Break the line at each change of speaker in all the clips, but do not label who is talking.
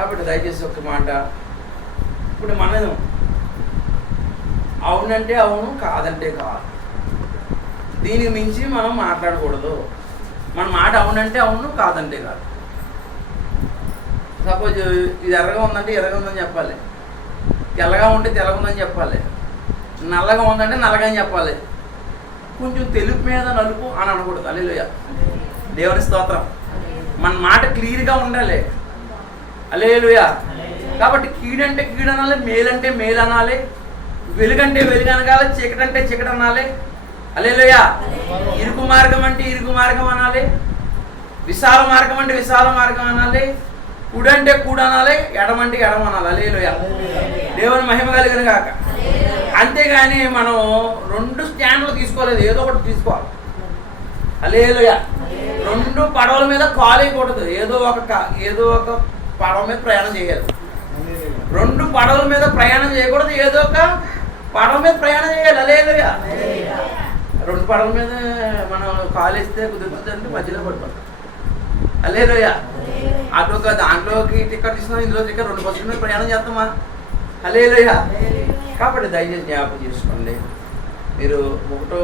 కాబట్టి దయచేసి ఒక మాట. ఇప్పుడు మనం అవునంటే అవును కాదంటే కాదు. దీనికి మించి మనం మాట్లాడకూడదు. మన మాట అవునంటే అవును కాదంటే కాదు. సపోజ్ ఇది ఎర్రగా ఉందంటే ఎర్రగా ఉందని చెప్పాలి. తెల్లగా ఉంటే తెల్లగా ఉందని చెప్పాలి. నల్లగా ఉందంటే నల్లగా అని చెప్పాలి. కొంచెం తెలుపు మీద నలుపు అని అనకూడదు. అల్లెలుయ దేవుని స్తోత్రం. మన మాట క్లియర్గా ఉండాలి. అలేలుయా కాబట్టి కీడంటే కీడు అనాలి మేలంటే మేలు అనాలి వెలుగంటే వెలుగు అనగాలి చీకటి చీకటి అనాలి. అలేలుయా ఇరుకు మార్గం అంటే ఇరుకు మార్గం అనాలి విశాల మార్గం అంటే విశాల మార్గం అనాలి కుడంటే కూడు అనాలి ఎడమంటే ఎడమ అనాలి. అలేలుయా దేవుని మహిమ కలిగిన కాక అంతేగాని మనం రెండు స్టాండ్లు తీసుకోలేదు ఏదో ఒకటి తీసుకోవాలి. అలేలుయా రెండు పడవల మీద కాలేయకూడదు ఏదో ఒక ఏదో ఒక పడవ మీద ప్రయాణం చేయాలి. రెండు పడవల మీద ప్రయాణం చేయకూడదు. ఏదో ఒక పడవ మీద ప్రయాణం చేయాలి. అలేలుయ? రెండు పడవల మీద మనం కాలేస్తే కుదురుతుందంటే మధ్యలో పడిపోతాం. అలేలుయ? అటు ఒక దాంట్లోకి టికెట్ ఇస్తున్నాం ఇందులో టికెట్ రెండు బస్సుల మీద ప్రయాణం చేస్తామా? అలేలుయ? కాబట్టి దయచేసి జ్ఞాపకం చేసుకోండి. మీరు ఒకటో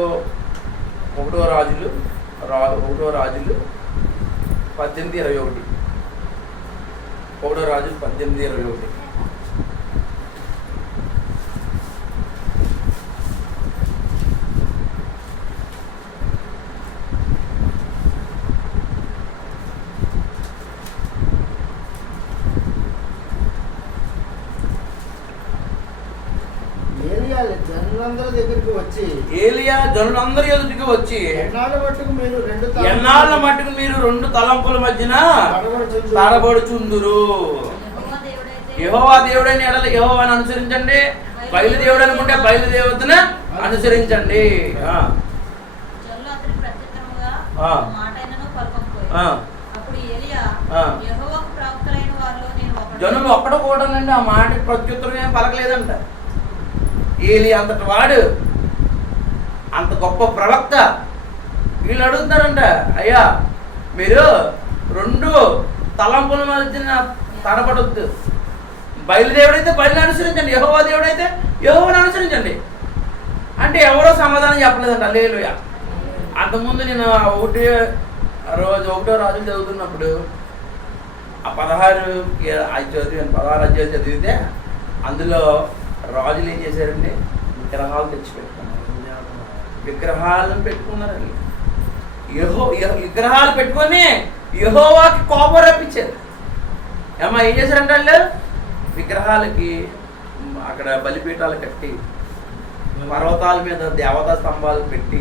ఒకటో రాజులు రా ఒకటో రాజులు పద్దెనిమిది ఇరవై ఒకటి. ఒకటో రాజులు పద్దెనిమిది ఇరవై ఒకటి.
ఏలియా జనులందరి దగ్గరికి వచ్చి
ఏలియా జనులందరి ఎదుటికి వచ్చి
ఎన్నాళ్ళ మట్టుకు మీరు రెండు
ఎన్నాళ్ళ మట్టుకు మీరు రెండు తలంపుల మధ్యన
తడబడుచుందురు?
యహోవా దేవుడైన ఎడల యహోవాని అనుసరించండి. బయలు దేవుడు అనుకుంటే బయలు దేవతను అనుసరించండి. ఆ,
జనులు
ఒక్కడ కూడానండి ఆ మాటకి ప్రత్యుత్తరం ఏం పలకలేదంట. ఏలి అంతటి వాడు అంత గొప్ప ప్రవక్త. వీళ్ళు అడుగుతారంట అయ్యా మీరు రెండు తలంపుల మధ్యన తడబడొద్దు. బయలుదేవుడైతే బయలు అనుసరించండి యహోవా దేవుడైతే యహోవాని అనుసరించండి. అంటే ఎవరో సమాధానం చెప్పలేదంట లేలుయ అంతకుముందు నేను ఆ ఒకటి రోజు ఒకటో రాజులు చదువుతున్నప్పుడు ఆ పదహారు అది చదివాను పదహారు అధ్యాయులు చదివితే అందులో రాజులు ఏం చేశారంటే విగ్రహాలు తెచ్చి పెట్టుకున్నారు విగ్రహాలను పెట్టుకున్నారండి. యహో విగ్రహాలు పెట్టుకొని యహోవాకి కోపం రప్పించారు. ఏమా ఏం చేశారంటే వాళ్ళు? విగ్రహాలకి అక్కడ బలిపీఠాలు కట్టి పర్వతాల మీద దేవతా స్తంభాలు పెట్టి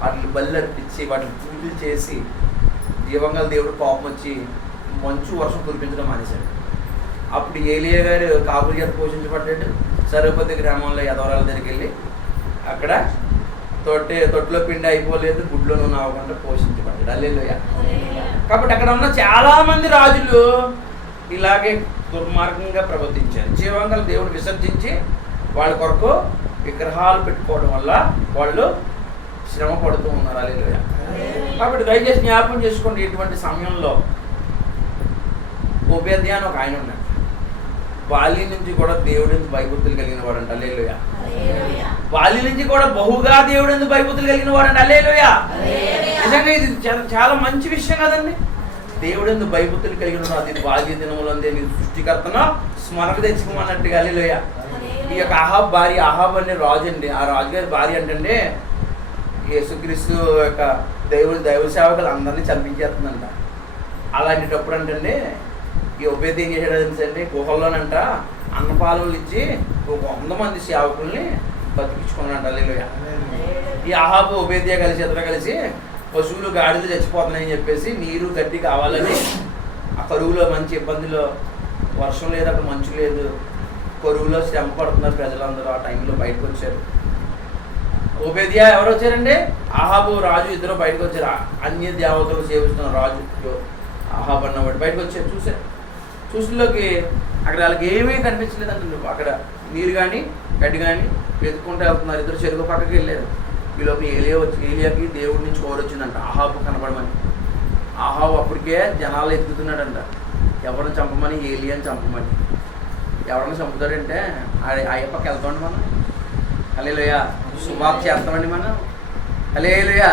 వాటిని బలి అర్పించి వాటిని పూజలు చేసి దీవంగల దేవుడు కోపం వచ్చి మంచు వర్షం కురిపించడం మానేశాడు. అప్పుడు ఏలియా గారు కాపులు చేత పోషించబడ్డాడు. సరపతి గ్రామంలో యదవరాల దగ్గరికి వెళ్ళి అక్కడ తొట్టి తొట్టులో పిండి అయిపోలేదు గుడ్లో నూనె అవ్వకుండా పోషించబడ్డాడు. అల్లెలుయ కాబట్టి అక్కడ ఉన్న చాలా మంది రాజులు ఇలాగే దుర్మార్గంగా ప్రవర్తించారు. జీవంగల దేవుడు విసర్జించి వాళ్ళ కొరకు విగ్రహాలు పెట్టుకోవడం వల్ల వాళ్ళు శ్రమ పడుతూ ఉన్నారు. అల్లెలుయ కాబట్టి దయచేసి జ్ఞాపకం చేసుకోండి ఇటువంటి సమయంలో ఉపేద్య అని ఒక ఆయన ఉన్నాడు. బాల్యం నుంచి కూడా దేవుడి నుంచి భయభక్తులు కలిగిన వాడు అంట అల్లేలుయ. బాల్యం నుంచి కూడా బహుగా దేవుడి నుంచి భయభక్తులు కలిగిన వాడు అంట అల్లేలుయ. నిజంగా ఇది చాలా- చాలా మంచి విషయం కదండి. దేవుడు ఎందుకు భయభక్తులు కలిగిన వాడు? అది బాల్య దినములందే నీ సృష్టికర్తను స్మరణ తెచ్చుకోమన్నట్టుగా అల్లేలుయ. ఈ యొక్క అహాబ్ భార్య అహాబ్ అనే రాజు అండి. ఆ రాజుగారి భార్య అంటే యేసుక్రీస్తు యొక్క దేవుడి దైవ సేవకులు అందరినీ చంపించేస్తుందంట. అలాంటిటప్పుడు అంటే ఈ ఉపేది ఏం చేశాడు తెలుసండి గుహల్లోనంట అన్నపాలనలు ఇచ్చి ఒక వంద మంది సేవకుల్ని బతికించుకున్నాడంట అల్లెలుయ ఈ అహాబు ఉపేద్య కలిసి ఇద్దరు కలిసి పశువులు గాడిదలు చచ్చిపోతున్నాయని చెప్పేసి నీరు గడ్డి కావాలని ఆ కరువులో మంచి ఇబ్బందిలో వర్షం లేదు అక్కడ మంచు లేదు. కరువులో శ్రమ పడుతున్నారు ప్రజలందరూ. ఆ టైంలో బయటకు వచ్చారు. ఉపేద్య ఎవరు వచ్చారండి? అహాబు రాజు ఇద్దరు బయటకు వచ్చారు. అన్య దేవతలు సేవిస్తున్న రాజు అహాబ్ అన్నవాడు బయటకు వచ్చారు. చూశారు. చూసిలోకి అక్కడ వాళ్ళకి ఏమీ కనిపించలేదండి అక్కడ నీరు కానీ గడ్డి కానీ వెతుక్కుంటూ వెళ్తున్నారు. ఇద్దరు చెరుకు పక్కకి వెళ్ళారు. ఈలోపు ఏలియా వచ్చి ఏలియాకి దేవుడి నుంచి కోరు వచ్చిందంట. అహాబు కనపడమని అహాబు అప్పటికే జనాలు ఎత్తుతున్నాడంట ఎవరిని చంపమని? ఏలియని చంపమని. ఎవరిని చంపుతాడంటే అయ్యప్పకి వెళ్తామండి మనం. అలేలుయ శుభాప్ చేస్తామండి మనం. అలేలుయ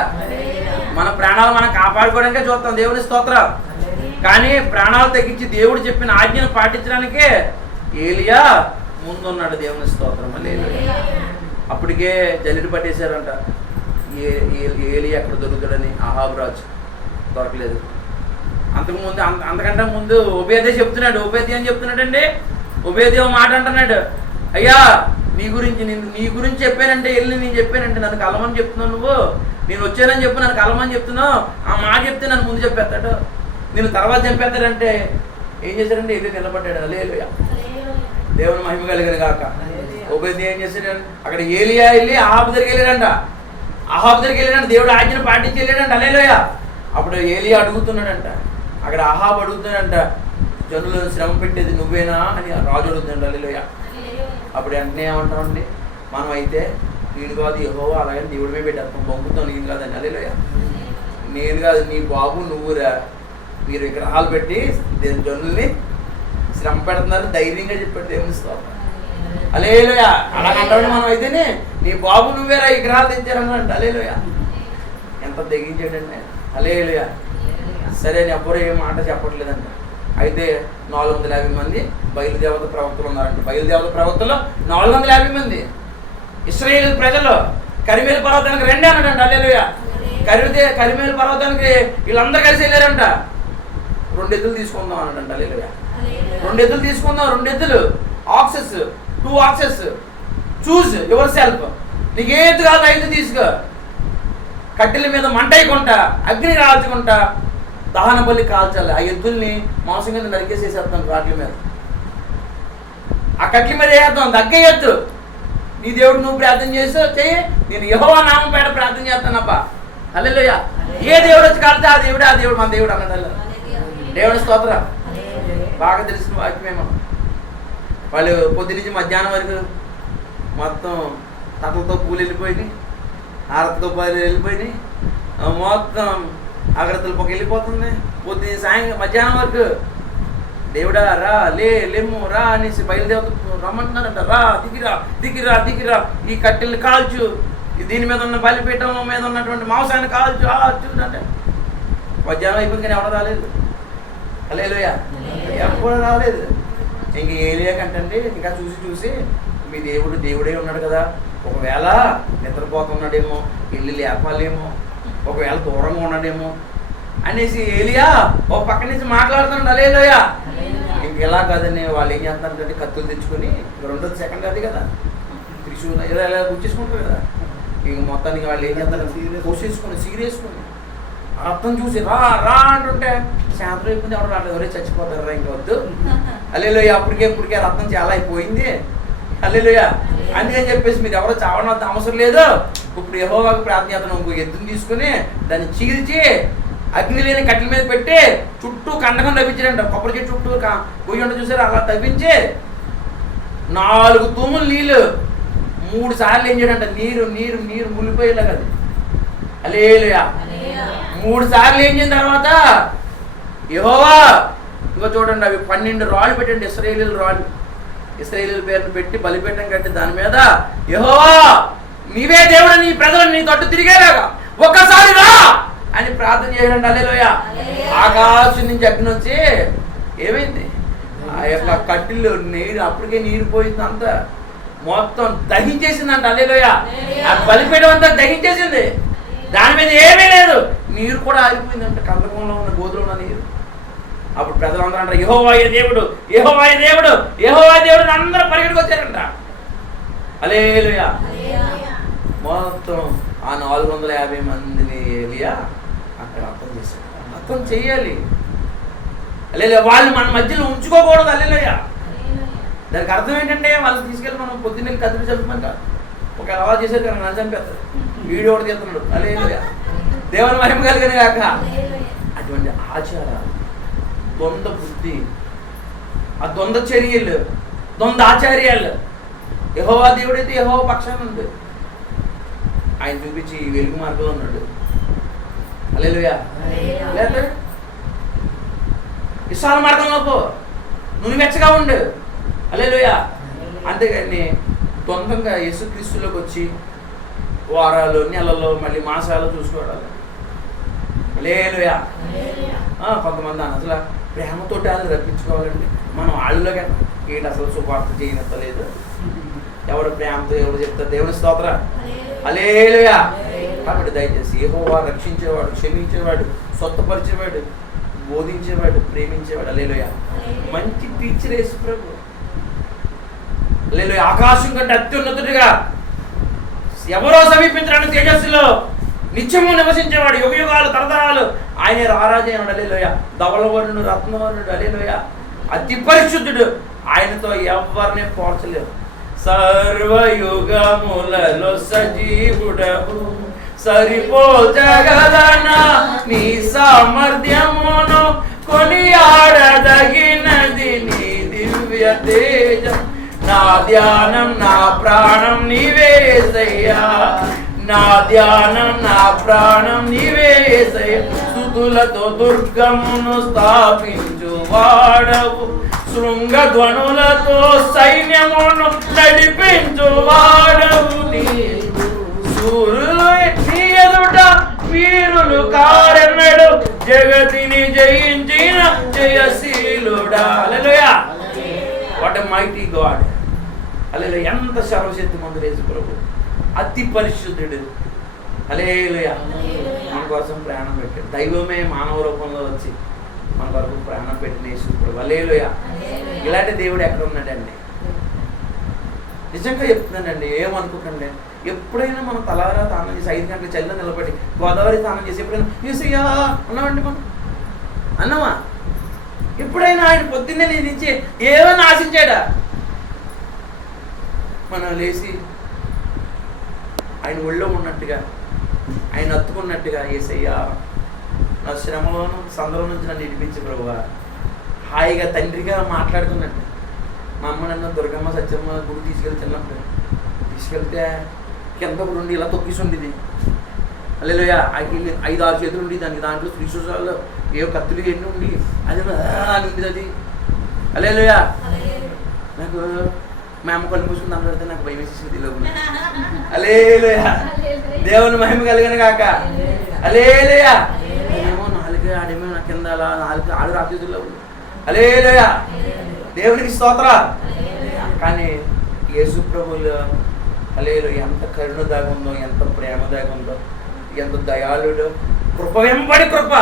మన ప్రాణాలు మనం కాపాడుకోవడానికే చూస్తాం. దేవుని స్తోత్రం. కానీ ప్రాణాలు తగ్గించి దేవుడు చెప్పిన ఆజ్ఞను పాటించడానికే ఏలియా ముందున్నాడు దేవుని స్తోత్రం. అలేలుయ అప్పటికే జల్లిడి పట్టేశారంట. ఏ ఏ- ఏలి ఎక్కడ దొరుకుతాడని అహాబ్రాజ్ దొరకలేదు. అంతకుముందు అంత అంతకంటే ముందు ఉభయదే చెప్తున్నాడు. ఉభయది అని చెప్తున్నాడండి? ఉభయది మాట అంటున్నాడు. అయ్యా నీ గురించి నేను నీ గురించి చెప్పానంటే వెళ్ళి నేను చెప్పానంటే నన్ను కలమని చెప్తున్నావు నువ్వు? నేను వచ్చానని చెప్పు నన్ను కలమని చెప్తున్నావు. ఆ మాట చెప్తే నన్ను ముందు చెప్పేస్తాడు. నేను తర్వాత చంపేస్తాడంటే ఏం చేశాడంటే ఏదో నిలబడ్డాడు. అలేలుయా దేవుని మహిమ కలిగిన కాక ఉపేది ఏం చేశాడు అక్కడ ఏలియా వెళ్ళి ఆహాబు దగ్గరికి వెళ్ళాడంట. అహాబు దగ్గరికి వెళ్ళాడంట. దేవుడు ఆజ్ఞను పాటించి వెళ్ళాడంట. అలేలోయ అప్పుడు ఏలియా అడుగుతున్నాడంట. అక్కడ అహాబు అడుగుతున్నాడంట జనులు శ్రమ పెట్టేది నువ్వేనా? అని రాజు అడుగుతున్నాడు. అలేలోయ అప్పుడు వెంటనే ఏమంటామండి? మనం అయితే నేను కాదు ఏహో అలాగే దేవుడి మీద పెట్టేస్తాం. బొంకుతాం నేను కాదని అలేలోయ నేను కాదు నీ బాబు నువ్వురా. మీరు విగ్రహాలు పెట్టి దేని జనుల్ని శ్రమ పెడుతున్నారు ధైర్యంగా చెప్పాడు దేవుని స్తోత్రం. అలేలోయ అలా అంటాడు మనం అయితేనే నీ బాబు నువ్వేరా విగ్రహాలు తెచ్చారన్నాడు అలేలోయ ఎంత తెగించాడండి అలేలోయ సరే అని ఎవ్వరు ఏం మాట చెప్పట్లేదంట. అయితే నాలుగు వందల యాభై మంది బయలుదేవత ప్రవక్తలు ఉన్నారంట. బయలుదేవత ప్రవక్తలు నాలుగు వందల యాభై మంది. ఇస్రాయేల్ ప్రజలు కరిమేలు పర్వతానికి రెండే అన్నాడంట. అలేలుయ కరిమితే కరిమేలు పర్వతానికి వీళ్ళందరూ కలిసి వెళ్ళారంట. రెండు ఎద్దులు తీసుకుందాం అన్నాడంట అల్లేలుయ రెండు ఎద్దులు తీసుకుందాం రెండు ఎద్దులు oxes two oxes choose yourself నీకు ఏ ఎద్దు కాదు ఐదు తీసుకో. కట్టెల మీద మంటైకుంటా అగ్ని రాల్చుకుంటా దహన బలి కాల్చాలి. ఆ ఎద్దుల్ని మాంసం కింద నరికేసేసేస్తాం రాట్ల మీద. ఆ కట్ల మీద వేద్దాం దగ్గే ఎత్తు నీ దేవుడు నువ్వు ప్రార్థన చేసి చెయ్యి. నేను యెహోవా నామం పేట ప్రార్థన చేస్తానప్పా అల్లెలుయ్య ఏ దేవుడు వచ్చి కాలితే ఆ దేవుడు ఆ దేవుడు మన దేవుడు అన్నాడు దేవుడి స్తోత్రం. బాగా తెలిసిన వాక్యమే మనం వాళ్ళు పొద్దు నుంచి మధ్యాహ్నం వరకు మొత్తం తటలతో పూలు వెళ్ళిపోయినాయి హారతితో పూలు వెళ్ళిపోయినాయి. మొత్తం అగరతల పొగ వెళ్ళిపోతుంది. పొద్దున్న సాయంత్రం మధ్యాహ్నం వరకు దేవుడా రా లే లెమ్ము రా అనేసి బయలుదేవత రమ్మంటున్నారంట రా దిగిరా దిగిరా దిగిరా. ఈ కట్టెల్ని కాల్చు. దీని మీద ఉన్న బలిపీఠం మీద ఉన్నటువంటి మాంసాన్ని కాల్చు ఆ చూడంటే మధ్యాహ్నం అయిపోయింది కానీ ఎవడ రాలేదు. అలేలుయా ఎప్పుడు రాలేదు. ఇంక ఏలియా కంటండి ఇంకా చూసి చూసి మీ దేవుడు దేవుడే ఉన్నాడు కదా. ఒకవేళ నిద్రపోతున్నాడేమో ఇల్లు లేపాలేమో ఒకవేళ దూరంగా ఉన్నాడేమో అనేసి ఏలియా ఒక పక్క నుంచి మాట్లాడుతున్నాడు. అలేలోయ ఇంక ఎలా కాదని వాళ్ళు ఏం చేస్తారంటే కత్తులు తెచ్చుకొని రెండోది సెకండ్ అది కదా. త్రిశూల ఇలా ఇలా గుర్చేసుకుంటారు కదా. ఇంక మొత్తానికి వాళ్ళు ఏం చేస్తారు కోసేసుకొని సీరియస్కొని అర్థం చూసి రా రా అంటుంటే శాంతం అయిపోయింది ఎవరు రాలేదు. ఎవరే చచ్చిపోతారు రా ఇంక వద్దు. అల్లెలోయ అప్పటికే ఇప్పటికే రక్తం చాలా అయిపోయింది. అల్లెలోయ అందుకని చెప్పేసి మీరు ఎవరో చావడం అవసరం లేదు. ఇప్పుడు యహోవాకు ప్రార్థన చేస్తాను ఇంకో ఎద్దుని తీసుకుని దాన్ని చీల్చి అగ్ని లేని కట్టెల మీద పెట్టి చుట్టూ కండకం తవ్వించారంట కొబ్బరి చెట్టు చుట్టూ పొయ్యి ఉంటే చూసారు? అలా తవ్వించి నాలుగు తూములు నీళ్ళు మూడు సార్లు ఏం చేయడంట. నీరు నీరు నీరు మునిపోయేలాగా అది. అలేలుయా మూడు సార్లు ఏం చేసిన తర్వాత యహోవా ఇగో చూడండి అవి పన్నెండు రాళ్ళు పెట్టండి ఇస్రాయేలీల రాళ్ళు. ఇస్రాయేలీల పేరును పెట్టి బలిపీఠం కట్టి దాని మీద యహోవా నీవే దేవుడు నీ ప్రజలు నీ తట్టు తిరిగేలాగా ఒక్కసారి రా అని ప్రార్థన చేయడండి అలేలోయ ఆకాశం నుంచి అగ్ని వచ్చి ఏమైంది? ఆ యొక్క కట్టిల్లో నీరు అప్పటికే నీరు పోయింది అంతా. మొత్తం దహించేసిందంట అలేలోయ ఆ బలిపీఠం అంతా దహించేసింది. దాని మీద ఏమీ లేదు. నీరు కూడా ఆగిపోయిందంట. కందకంలో ఉన్న గోధులో ఉన్న నీరు. అప్పుడు ప్రజలందరూ అంటారు యహోవాయ దేవుడు యహోవాయ దేవుడు యహోవాయ దేవుడు అందరూ పరిగెడుకు వచ్చారంట. అలేలుయ మొత్తం ఆ నాలుగు వందల యాభై మందిని ఏలియా అక్కడ అర్థం చేశాడు అర్థం చెయ్యాలి అల్లెలుయ వాళ్ళు మన మధ్యలో ఉంచుకోకూడదు. అల్లెలుయ దానికి అర్థం ఏంటంటే వాళ్ళు తీసుకెళ్ళి మనం పొద్దున్న కదిలి చదువుతాం కాదు. ఒక అలా చేశారు కానీ నన్ను చంపేస్తారు. వీడియో ఒకటి చేస్తున్నాడు అలేలుయ దేవుని మహిమ కలిగిన కాక అటువంటి ఆచారాలు ద్వంద్వ బుద్ధి ఆ ద్వంద్వ చర్యలు ద్వంద్వ ఆచార్యాలు. యహోవా దేవుడైతే యహోవా పక్షాన్ని ఉంది. ఆయన చూపించి ఈ వెలుగు మార్గంలో ఉన్నాడు. అలేలుయా. లేదా విశాల మార్గంలో పో. నువ్వు వెచ్చగా ఉండు. అలేలుయా. అంతేగాని ద్వంద్వంగా యేసుక్రీస్తులోకి వచ్చి వారాలు నెలలు మళ్ళీ మాసాలు చూసుకోవడాలి. లేలుయా ఆ, కొంతమంది అసలు ప్రేమతోటి వాళ్ళు రప్పించుకోవాలండి. మనం వాళ్ళలోకి ఏంటి అసలు శుభార్త చేయనత్తలేదు ఎవడు ప్రేమతో ఎవడు చెప్తారు దేవుని స్తోత్ర. అలేలుయా కాబట్టి దయచేసి ఏహోవా రక్షించేవాడు క్షమించేవాడు స్వత్తపరిచేవాడు బోధించేవాడు ప్రేమించేవాడు. అలేలుయా మంచి టీచర్ యేసు ప్రభు. అలేలుయా ఆకాశం కంటే అత్యున్నతుడిగా ఎవరో సమీపించడానికి తేజస్సులో నిత్యము నివసించేవాడు యుగ యుగాలు తరతరాలు. ఆయన రారాజైన అలేలోయ ధవలవర్ణుడు రత్నవర్ణుడు అలేలోయ అతి పరిశుద్ధుడు. ఆయనతో ఎవరిని పోల్చలేరు సర్వయుగములలో సజీవుడవు. సరిపోజగలనా నీ సామర్థ్యమును కొనియాడదగినది నీ దివ్య తేజం. ధ్యానం నా ప్రాణం నీవేసయ్యా నా ధ్యానం నా ప్రాణం నీవేసయ్యా సుతులతో దుర్గమును స్థాపించు వాడవు. శృంగ ధ్వనులతో సైన్యమును నడిపించు వాడవు నీవు. నీ ఎదుట వీరులు కారెన్నడు. జగతిని జయించిన జయశీలుడా. Hallelujah. What a mighty God అలే ఎంత సర్వశక్తి మందు యేసు ప్రభు. అతి పరిశుద్ధుడు. అలేలుయ మన కోసం ప్రాణం పెట్టాడు దైవమే మానవ రూపంలో వచ్చి మన కొరకు ప్రాణం పెట్టిన ప్రభు. అలేలుయ ఇలాంటి దేవుడు ఎక్కడ ఉన్నాడండి? నిజంగా చెప్తున్నానండి ఏమనుకోకండి ఎప్పుడైనా మనం తలారా తానం చేసి ఐదు గంటల చల్ల నిలబడి గోదావరి తానం చేసి ఎప్పుడైనా ఏసయ్యా అన్నామండి మనం. అన్నమా ఎప్పుడైనా ఆయన పొద్దున్నే నుంచి ఏమని ఆశించాడా మనం లేచి ఆయన ఒళ్ళో ఉన్నట్టుగా ఆయన అత్తుకున్నట్టుగా ఏసయ్యా నా శ్రమలోను సందలో నుంచి నన్ను ఇడిపించి ప్రభువా. హాయిగా తండ్రిగా మాట్లాడుతున్నట్టు మా అమ్మ నన్ను దుర్గమ్మ సత్యమ్మ గుడి తీసుకెళ్ళి చిన్నప్పుడు తీసుకెళ్తే కింద ఒకటి ఉండి ఇలా తొక్కిసి ఉండేది అల్లెలోయ ఐదు ఆరు చేతులు ఉండి దానికి దాంట్లో శ్రీ సూత్రాలు ఏ కత్తులు ఎన్ని ఉండి అది అని ఉండేది అది అల్లెలోయ నాకు మా అమ్మ కళ్ళు మూసుకుని దాంట్లో నాకు భయం వేసేసింది లోపల. అలేలుయ దేవుని మహిమ కలిగిన కాక. అలేలుయ ఏమో నాలుగు ఆడేమో నా కింద అలా నాలుగు ఆడు రాత్రిలో ఉంది. అలేలుయ దేవునికి స్తోత్ర. కానీ యేసు ప్రభులు అలేలు ఎంత కరుణ దాగుందో ఎంత ప్రేమ దాగుందో ఎంత దయాళుడు కృప వెంబడి కృప.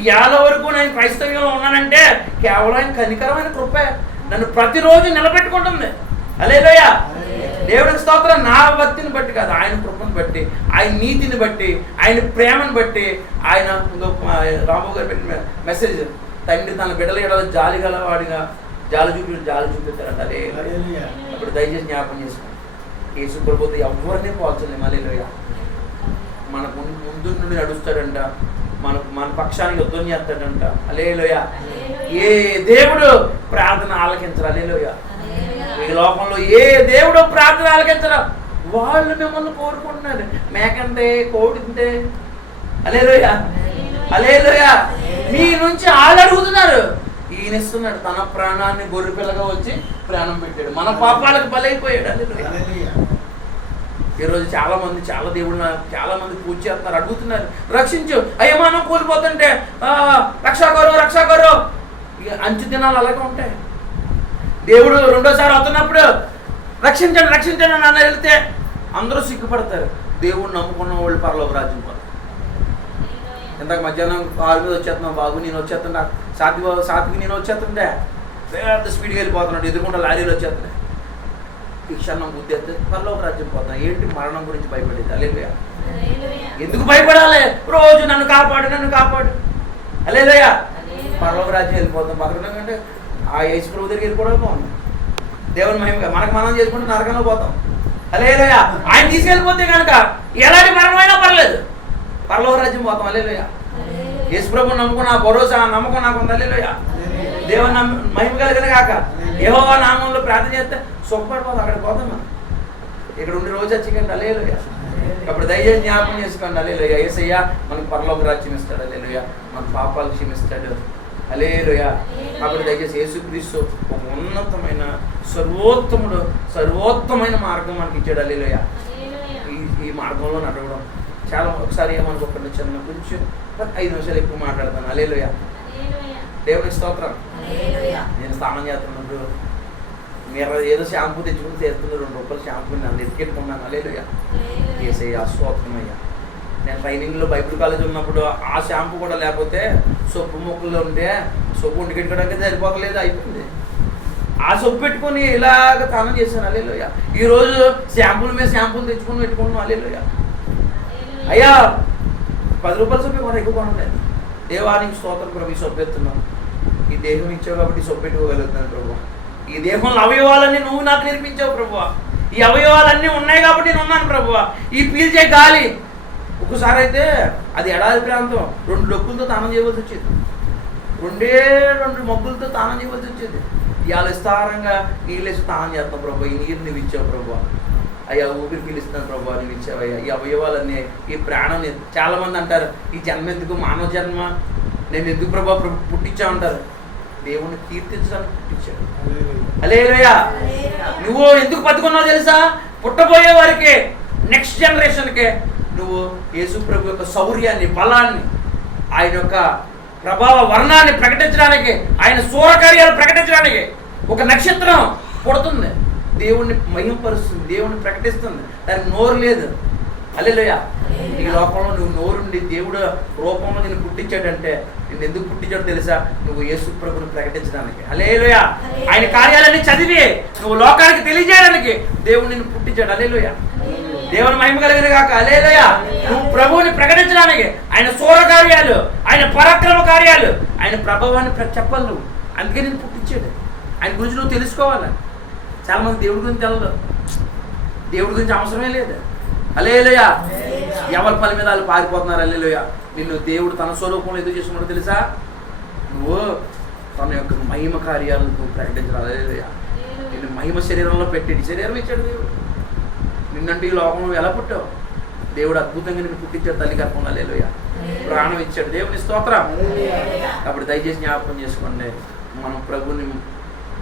ఈ వరకు నేను క్రైస్తవ్యంలో ఉన్నానంటే కేవలం కనికరమైన కృపే. నన్ను ప్రతిరోజు నిలబెట్టుకుంటుంది. అలేలోయ దేవుడికి స్తోత్రం నా భక్తిని బట్టి కాదు ఆయన కృపను బట్టి ఆయన నీతిని బట్టి ఆయన ప్రేమను బట్టి ఆయన రాము గారు పెట్టిన మెసేజ్. తండ్రి తన బిడ్డల ఎడల జాలి గలవాడిగా జాలి చూపి జాలి చూపిస్తారంట అదే
హల్లెలూయా.
అప్పుడు దయచేసి జ్ఞాపకం చేసుకోండి. యేసు ప్రభుతో ఎవరిని పోల్చలేము. అలేలోయ మనకు ముందు ముందు నుండి నడుస్తాడంట. మనకు మన పక్షానికి యుద్ధం చేస్తాడంట. అలేలోయ ఏ దేవుడు ప్రార్థన ఆలకించరు. అలేలోయ ఈ లోకంలో ఏ దేవుడు ప్రార్థన ఆలకించరా. వాళ్ళు మిమ్మల్ని కోరుకుంటున్నారు. మేకంటే కోడితే అలేలోయ అలేలోయ మీ నుంచి వాళ్ళు అడుగుతున్నారు. ఈయన ఇస్తున్నాడు తన ప్రాణాన్ని గొర్రె పిల్లగా వచ్చి ప్రాణం పెట్టాడు. మన పాపాలకు బలైపోయాడు. అలేలోయ ఈరోజు చాలా మంది చాలా దేవుళ్ళు చాలా మంది పూజ చేస్తున్నారు అడుగుతున్నారు. రక్షించు. అయ్యో మనం కూలిపోతుంటే ఆ, రక్షాకరు రక్షాకరు ఇక అంచు దినాలు అలాగే ఉంటాయి. దేవుడు రెండోసారి వస్తున్నప్పుడు రక్షించండి రక్షించండి అని అన్న వెళ్తే అందరూ సిగ్గుపడతారు. దేవుడు నమ్ముకున్న వాళ్ళు పరలోక రాజ్యం పోతారు. ఇందాక మధ్యాహ్నం కారు మీద వచ్చేస్తున్నాం బాబు నేను వచ్చేస్తుంటా సాత్వి బాబు సాత్వికి నేను వచ్చేస్తుంటే పెద్ద స్పీడ్గా వెళ్ళిపోతున్నాడు ఎదుర్కొంటే లారీలు వచ్చేస్తున్నాయి ఈ క్షణం గుద్దేస్తే పరలోక రాజ్యం పోతాం. ఏంటి మరణం గురించి భయపడేది? అలేలుయా ఎందుకు భయపడాలి? రోజు నన్ను కాపాడు నన్ను కాపాడు. అలేదయ్యా పరలోక రాజ్యం వెళ్ళిపోతాం. బతకడం కంటే ఆ యేసు ప్రభు దగ్గరికి వెళ్ళిపోవడం బాగుంది దేవుని మహిమగా మనకు మనం చేసుకుంటే నరకంలో పోతాం. అలేదయ్యా ఆయన తీసుకెళ్ళిపోతే కనుక ఎలాంటి మరణమైనా పర్లేదు. పరలోక రాజ్యం పోతాం. అలేదయ్యా యేసు ప్రభు నమ్ముకున్న భరోసా నమ్మకం నాకు ఉంది. అలేదయ్యా దేవుని నమ్మ- మహిమ కలిగిన కాక ఏవో నామంలో ప్రార్థన చేస్తే సుఖపడిపోతాం. అక్కడికి పోతాం మనం. ఇక్కడ ఉండి రోజు వచ్చికండి అలేలుయ అప్పుడు దయచేసి జ్ఞాపకం చేసుకోండి. అలేలుయ ఏసయ్య మనకు పరలోక రాజ్యం ఇస్తాడు. అలేలుయ మన పాపాలు క్షమిస్తాడు. అలేలుయ కాబట్టి దయచేసి యేసుక్రీస్తు ఒక ఉన్నతమైన సర్వోత్తముడు సర్వోత్తమైన మార్గం మనకి ఇచ్చాడు. అలేలుయ ఈ ఈ మార్గంలో నడవడం. చాలా ఒకసారి ఏమనుకోకుండా చిన్న కొంచెం ఐదు నిమిషాలు ఎక్కువ మాట్లాడతాను. అలేలుయ దేవుని స్తోత్రం. నేను స్నానం చేస్తున్నప్పుడు మీరు ఏదో షాంపూ తెచ్చుకుని చేస్తున్నారు. రెండు రూపాయలు షాంపూ నన్ను ఎత్తుకెట్టుకున్నాను అలేలుయ ఏసయ్య స్తోత్రమయ్యా. నేను ట్రైనింగ్లో బైబిల్ కాలేజ్ ఉన్నప్పుడు ఆ షాంపూ కూడా లేకపోతే సొప్పు మొక్కలు ఉంటే సొప్పు ఉండికెట్టుకోవడానికి సరిపోకలేదు అయిపోయింది. ఆ సొప్పు పెట్టుకొని ఇలాగ తానం చేశాను అలేలోయ ఈరోజు షాంపూల మీద షాంపూలు తెచ్చుకొని పెట్టుకున్నాం అలేలోయ అయ్యా పది రూపాయల సొప్పి మన ఎక్కువ కొనలేదు దేవానికి స్తోత్రం ప్రభు ఈ సొప్పు ఎత్తున్నాం. ఈ దేహం ఇచ్చావు కాబట్టి సొప్పు పెట్టుకోగలుగుతాను ప్రభు. ఈ దేహంలో అవయవాలన్నీ నువ్వు నాకు నేర్పించావు ప్రభు. ఈ అవయవాలన్నీ ఉన్నాయి కాబట్టి నేను ఉన్నాను ప్రభు. ఈ పీల్చే గాలి ఒకసారి అయితే అది ఎడారి ప్రాంతం. రెండు డొక్కులతో తానం చేయవలసి వచ్చేది. రెండే రెండు మగ్గులతో తానం చేయవలసి వచ్చేది. ఇవాళ విస్తారంగా నీళ్ళేసి తానం చేస్తాం ప్రభు. ఈ నీరు నువ్వు ఇచ్చావు ప్రభు. అయ్యా ఊపిరి పీలుస్తున్నాను ప్రభు నువ్వు ఇచ్చావయ్యా ఈ అవయవాలన్నీ ఈ ప్రాణం నీ- చాలా మంది అంటారు ఈ జన్మ ఎందుకు? మానవ జన్మ? నేను ఎందుకు ప్రభు ప్ర- పుట్టించావు? అంటారు. దేవుని కీర్తించడానికి పుట్టించాడు. అలేలుయా నువ్వు ఎందుకు బతుకున్నావు తెలుసా? పుట్టబోయే వారికి నెక్స్ట్ జనరేషన్కే నువ్వు యేసు ప్రభు యొక్క శౌర్యాన్ని బలాన్ని ఆయన యొక్క ప్రభావ వర్ణాన్ని ప్రకటించడానికి ఆయన సూరకార్యాలు ప్రకటించడానికి ఒక నక్షత్రం పుడుతుంది. దేవుణ్ణి మహిమపరుస్తుంది దేవుణ్ణి ప్రకటిస్తుంది. దానికి నోరు లేదు. అల్లెలుయ ఈ లోకంలో నువ్వు నోరుండి దేవుడు రూపంలో నిన్ను పుట్టించాడంటే నిన్ను ఎందుకు పుట్టించాడో తెలుసా? నువ్వు యేసు ప్రభుని ప్రకటించడానికి. అలేలుయ ఆయన కార్యాలన్నీ చదివి నువ్వు లోకానికి తెలియజేయడానికి దేవుడు నిన్ను పుట్టించాడు. అలేలుయ దేవుని మహిమ కలిగిన కాక అలేలుయ నువ్వు ప్రభువుని ప్రకటించడానికి ఆయన సూర కార్యాలు ఆయన పరాక్రమ కార్యాలు ఆయన ప్రభావాన్ని చెప్పాలి నువ్వు. అందుకే నేను పుట్టించాడు. ఆయన గురించి నువ్వు తెలుసుకోవాలి. చాలామంది దేవుడి గురించి తెలదు దేవుడి గురించి అవసరమే లేదు. అలేలుయ ఎవరి పని మీద వాళ్ళు పారిపోతున్నారు అల్లేలుయ నిన్ను దేవుడు తన స్వరూపంలో ఎదురు చేసుకున్నాడు తెలుసా? నువ్వు తన యొక్క మహిమ కార్యాలను నువ్వు ప్రకటించాలి అల్లేలుయ నిన్ను మహిమ శరీరంలో పెట్టాడు శరీరం ఇచ్చాడు దేవుడు. నిన్నంటే ఈ లోకంలో ఎలా పుట్టావు? దేవుడు అద్భుతంగా నిన్ను పుట్టించాడు తల్లి గర్భంలో. అల్లేలుయ ప్రాణం ఇచ్చాడు. దేవుని స్తోత్రం. కాబట్టి దయచేసి జ్ఞాపకం చేసుకోండి. మనం ప్రభుని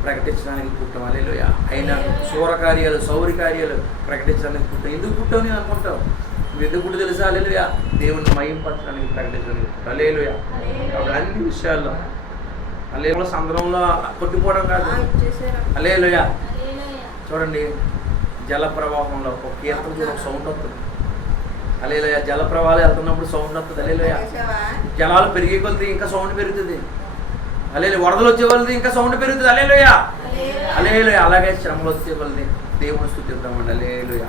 ప్రకటించడానికి పుట్టాం. అలేలోయ అయిన సూర కార్యాలు సౌరి కార్యాలు ప్రకటించడానికి పుట్టాం. ఎందుకు పుట్టావు నేను అనుకుంటావు? ఎందుకు పుట్టు తెలుసా? అలేలుయ దేవుని మయంపరచడానికి ప్రకటించడానికి అలేలుయ కాబట్టి అన్ని విషయాల్లో అలేలో సందర్భంలో కొట్టిపోవడం కాదు. అలేలుయ చూడండి. జల ప్రవాహంలో ఒక కీర్తన చూడ ఒక సౌండ్ వస్తుంది. అలేలోయ జల ప్రవాహాలు వెళ్తున్నప్పుడు సౌండ్ వస్తుంది అలేలోయ జలాలు పెరిగే కొలితే ఇంకా సౌండ్ పెరుగుతుంది. అలే వరదలు వచ్చే వాళ్ళది ఇంకా సౌండ్ పెరుగుతుంది అలేలుయ అలేలుయ అలాగే శ్రమలు వచ్చే వాళ్ళది దేవుని స్థుతిద్దామండి అలేలుయ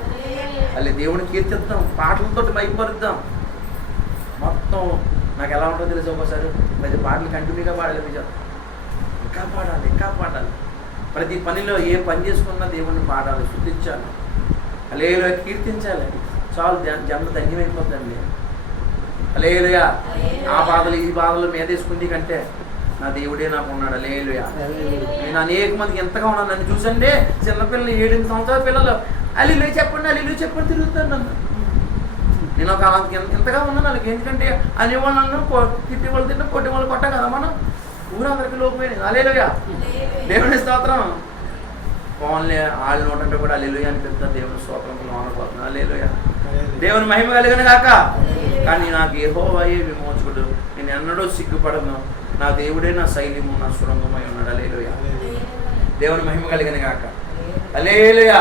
అలే దేవుని కీర్తిద్దాం పాటలతో మైపరుద్దాం మొత్తం నాకు ఎలా ఉంటుందో తెలుసు ఒకసారి? ప్రతి పాటలు కంటిన్యూగా పాడాలి నిజం ఇంకా పాడాలి ఇంకా పాడాలి. ప్రతి పనిలో ఏ పని చేసుకున్నా దేవుణ్ణి పాడాలి స్థుతించాలి అలేలుయ కీర్తించాలి. చాలు జన్- జన్మ ధన్యమైపోద్దండి. అలేలుయా ఆ బాధలు ఈ బాధలు మీదేసుకుంది కంటే నా దేవుడే నాకు ఉన్నాడు. అలేలుయా నేను అనేక మందికి ఎంతగా ఉన్నాను. నన్ను చూసండి. చిన్నపిల్లలు ఏడెనిమిది సంవత్సరాల పిల్లలు. అల్లిలు చెప్పండి అల్లిలు చెప్పండి తిరుగుతాను నన్ను. నేను ఒక ఎంత- ఎంతగా ఉన్నాను వాళ్ళకి. ఎందుకంటే అనేవాళ్ళు నన్ను తిట్టి వాళ్ళు తిన్న కొట్టి వాళ్ళు కొట్ట కదా మనం. ఊరందరికి లోపమైంది అలేలుయా దేవుని స్తోత్రం ఫోన్లే వాళ్ళు నోటంటే కూడా అల్లేలుయా అని పెద్ద దేవుని స్తోత్రం లోనపోతున్నా అలేలుయా దేవుని మహిమ కలిగిన కాక కానీ నాకు యెహోవాయే విమోచకుడు నేను ఎన్నడూ సిగ్గుపడను నా దేవుడే నా శైలిము నా సురంగమై ఉన్నాడు అలేలుయా దేవుని మహిమ కలిగిన కాక అలేలుయా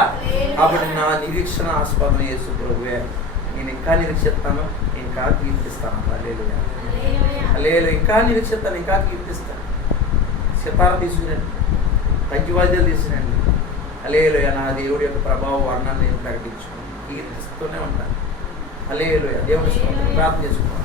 కాబట్టి నా నిరీక్షణ ఆస్పదం యేసు ప్రభువే నేను ఇంకా నిరీక్షిస్తాను ఇంకా కీర్తిస్తాను అలేలుయా అలేలు ఇంకా నిరీక్షిస్తాను ఇంకా కీర్తిస్తాను సితార తీసుకురండి పంచవాద్యాలు తీసుకురండి అలేలుయ నా దేవుడి యొక్క ప్రభావ వర్ణాన్ని నేను ప్రకటించుకుని కీర్తిస్తూనే ఉంటాను. అలేలుయ దేవుని స్తోత్రం. ప్రార్థన చేసుకున్నాను